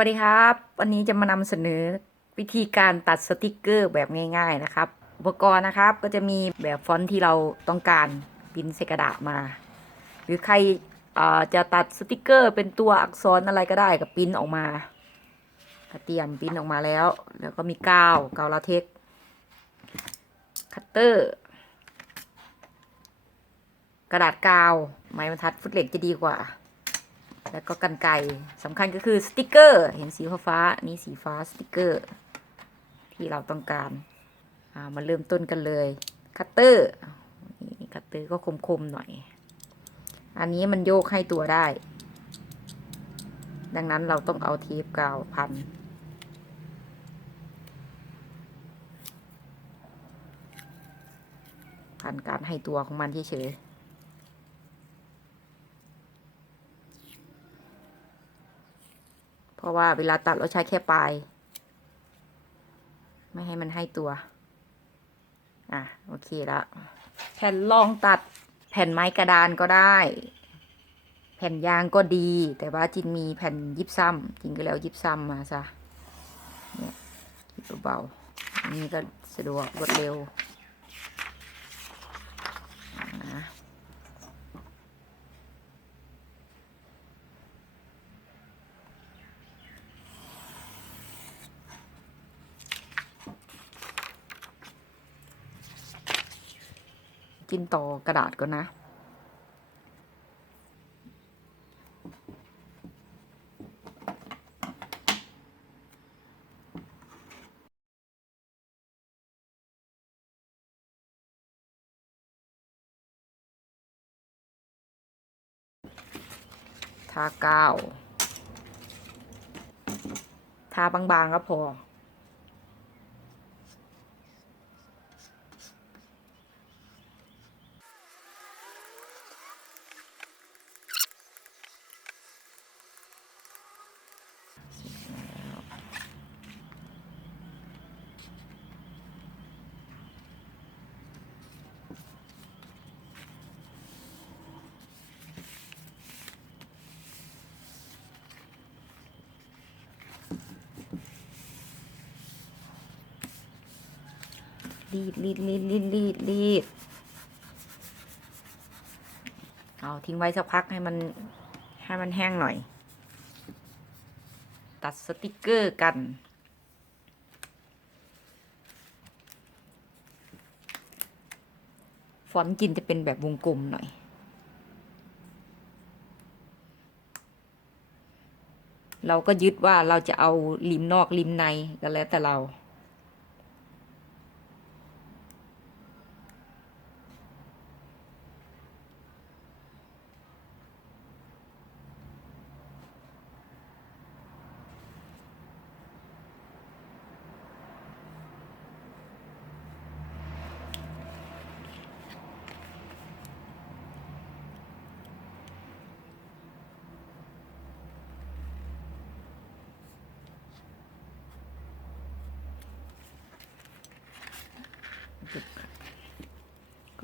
วัสดีครับ วันนี้จะมานำเสนอวิธีการตัดสติกเกอร์แบบง่าย ๆนะครับ อุปกรณ์นะครับก็จะมีแบบฟอนต์ที่เราต้องการปริ้นใส่กระดาษมา หรือใครจะตัดสติกเกอร์เป็นตัวอักษรอะไรก็ได้กับปริ้นออกมาเตรียมปริ้นออกมาแล้ว แล้วก็มีกาวกาวลาเทกคัตเตอร์ กระดาษกาว ไม้บรรทัดฟุตเหล็กจะดีกว่า แล้วก็กันไกรสำคัญก็คือสติกเกอร์ เห็นสีฟ้าฟ้านี่สีฟ้าสติกเกอร์ ที่เราต้องการามาเริ่มต้นกันเลย คัตเตอร์นี่คัตเตอร์ก็คมๆหน่อย อันนี้มันโยกให้ตัวได้ ดังนั้นเราต้องเอาเทปกาวพัน พันการให้ตัวของมันเฉยๆ เพ ราะว่าเวลาตัดเราใช้แค่ปลาย ไม่ให้มันให้ตัว อะ โอเคแล้วแผ่นรองตัดแผ่นไม้กระดานก็ได้ แผ่นยางก็ดี แต่ว่าจินมีแผ่นยิบซ้ำจินก็แล้วยิบซ้ำมาซะเนี่ยเบาๆอันนี้ก็สะดวกรวดเร็ว กินต่อกระดาษก่อนนะ ทากาว ทาบางๆก็พอ รีดรีดรีดรีดรีดรีดเอาทิ้งไว้สักพักให้มันให้มันแห้งหน่อย ตัดสติกเกอร์กันฟอนต์กินจะเป็นแบบวงกลมหน่อยเราก็ยึดว่าเราจะเอาริมนอกริมในก็แล้วแต่เรา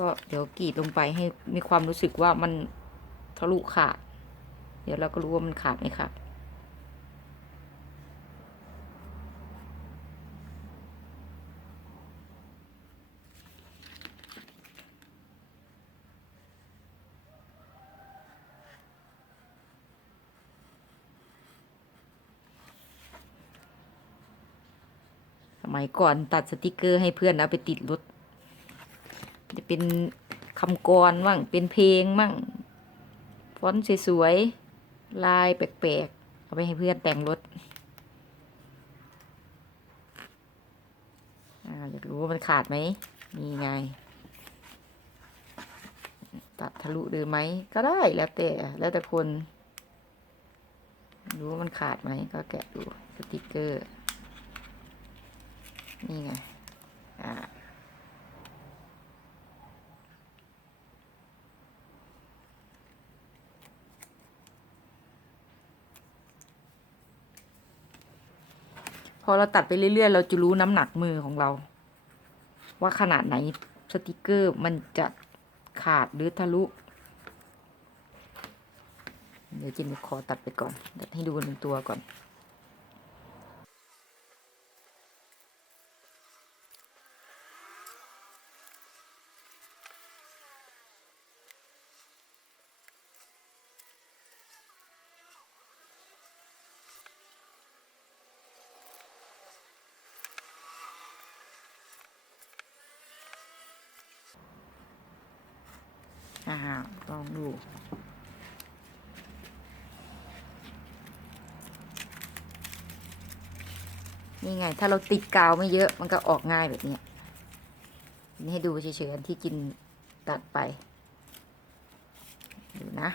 ก็เดี๋ยวกรีดลงไปให้มีความรู้สึกว่ามันทะลุขาด เดี๋ยวเราก็รู้ว่ามันขาดไหม่ขาดสมัยก่อนตัดสติกเกอร์ให้เพื่อนเอาไปติดรถ จะเป็นคำกรมั่งเป็นเพลงมั่งฟอนต์สวยๆลายแปลกๆ เอาไปให้เพื่อนแต่งรถออยากรู้ว่ามันขาดไหมนี่ไง ตัดทะลุดิมไหม ก็ได้แล้วแต่แล้วแต่คน รู้ว่ามันขาดไหม ก็แกะดูสติกเกอร์ นี่ไง อ่า พอเราตัดไปเรื่อยๆ เราจะรู้น้ำหนักมือของเรา ว่าขนาดไหนสติกเกอร์มันจะขาดหรือทะลุ เดี๋ยวจินขอตัดไปก่อนตัดให้ดูหนึ่งตัวก่อน อ่าลองดูนี่ไง ถ้าเราติดกาวไม่เยอะ มันก็ออกง่ายแบบนี้ นี่ให้ดูเฉยๆที่กินตัดไป ดูนะ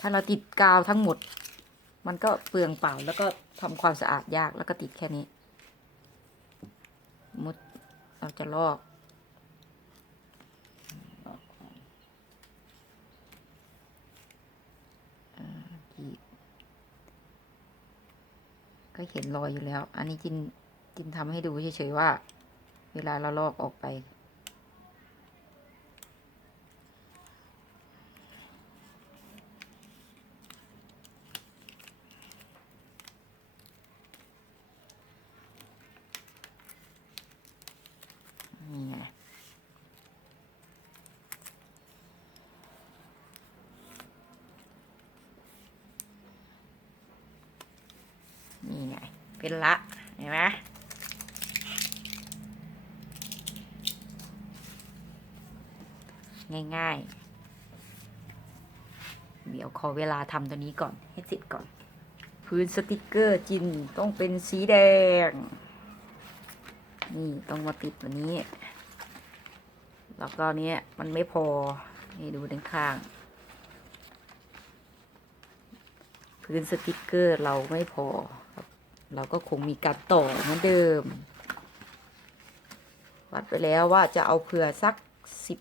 ถ้าเราติดกาวทั้งหมด มันก็เปลืองเปล่า แล้วก็ทำความสะอาดยากแล้วก็ติดแค่นี้ มุดเราจะลอกก็เห็นรอยอยู่แล้ว อันนี้จินจินทำให้ดูเฉยๆว่า เวลาเราลอกออกไป นี่ไง นี่ไง เป็นละ เห็นไหมง่ายๆ เดี๋ยวขอเวลาทำตัวนี้ก่อน ให้เสร็จก่อน พื้นสติกเกอร์จินต้องเป็นสีแดง นี่ต้องมาติดตัวนี้ แล้วก็เนี้ยมันไม่พอ นี่ดูด้านข้าง พื้นสติกเกอร์เราไม่พอ เราก็คงมีการต่อเหมือนเดิม วัดไปแล้วว่าจะเอาเผื่อสักสิบ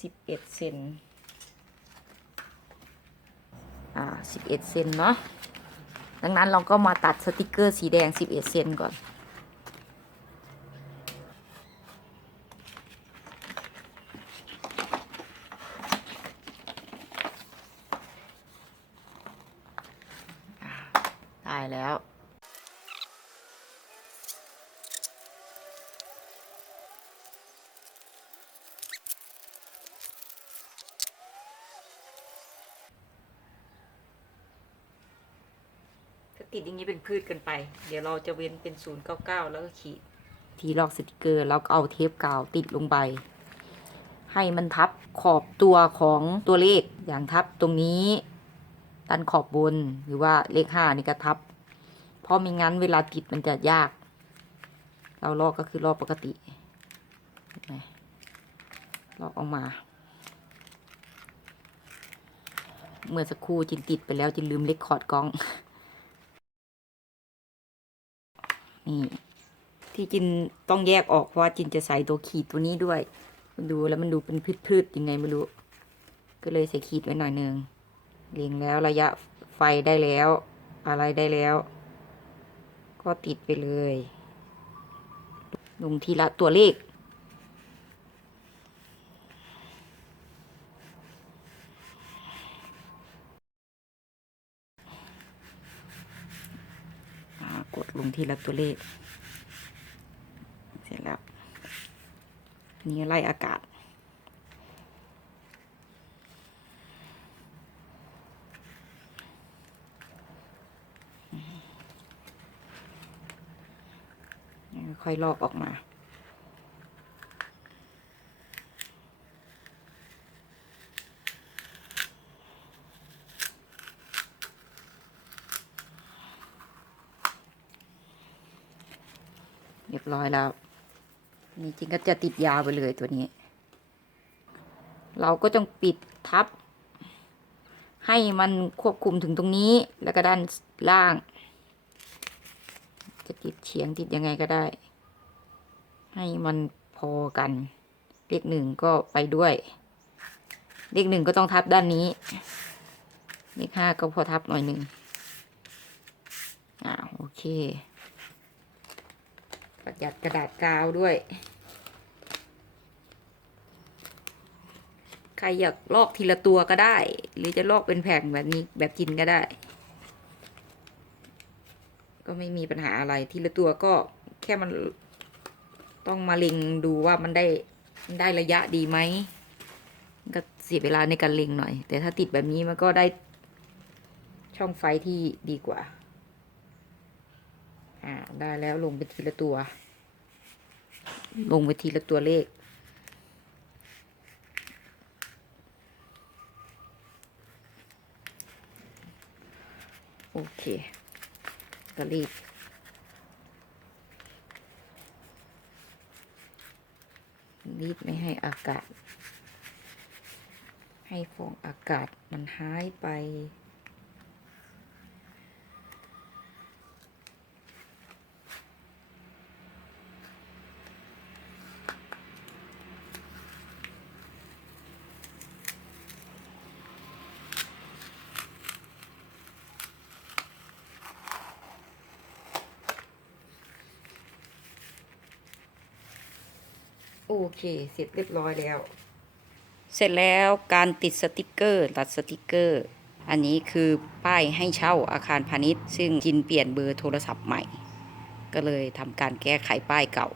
สิบเอ็ดเซนอ่าสิบเอ็ดเซนเนาะดังนั้นเราก็มาตัดสติกเกอร์สีแดงสิบเอ็ดเซนก่อน ติดอย่างนี้เป็นพืชกันไป เดี๋ยวเราจะเว้นเป็น099แล้วก็ขีด ที่ลอกสติกเกอร์แล้วก็เอาเทปกาวติดลงไป ให้มันทับขอบตัวของตัวเลขอย่างทับตรงนี้ด้านขอบบนหรือว่าเลขห้านี่ก็ทับ เพราะไม่งั้นเวลาติดมันจะยาก เราลอกก็คือลอกปกติลอกออกมา เมื่อสักครู่จินติดไปแล้วจินลืมเลคคอร์ดกล้อง นี่ที่จินต้องแยกออกเพราะว่าจินจะใส่ตัวขีดตัวนี้ด้วย มันดูแล้วมันดูเป็นพืชๆยังไงไม่รู้ ก็เลยใส่ขีดไว้หน่อยนึงเล็งแล้วระยะไฟได้แล้ว อะไรได้แล้ว ก็ติดไปเลย ลงทีละตัวเลข อ่ากด ลงทีละตัวเลข เสร็จแล้ว นี่ไล่อากาศ ค่อยลอกออกมา เรียบร้อยแล้ว นี่จริงก็จะติดยาวไปเลยตัวนี้ เราก็ต้องปิดทับ ให้มันควบคุมถึงตรงนี้ แล้วก็ด้านล่าง จะติดเฉียงติดยังไงก็ได้ ให้มันพอกัน เลขหนึ่งก็ไปด้วย เลขหนึ่งก็ต้องทับด้านนี้ เลขห้าก็พอทับหน่อยหนึ่งอ่าโอเค ประหยัดกระดาษกาวด้วย ใครอยากลอกทีละตัวก็ได้ หรือจะลอกเป็นแผ่นแบบนี้แบบจินก็ได้ ก็ไม่มีปัญหาอะไรทีละตัวก็แค่มันต้องมาเล็งดูว่ามันได้มันได้ระยะดีไหมก็เสียเวลาในการเล็งหน่อย แต่ถ้าติดแบบนี้มันก็ได้ช่องไฟที่ดีกว่า อ่า ได้แล้วลงไปทีละตัว ลงไปทีละตัวเลข โอเค ก็รีบรีบไม่ให้อากาศ ให้ฟองอากาศมันหายไป โอเค เสร็จเรียบร้อยแล้ว เสร็จแล้วการติดสติกเกอร์ตัดสติกเกอร์ อันนี้คือป้ายให้เช่าอาคารพาณิชย์ ซึ่งจินเปลี่ยนเบอร์โทรศัพท์ใหม่ ก็เลยทำการแก้ไขป้ายเก่า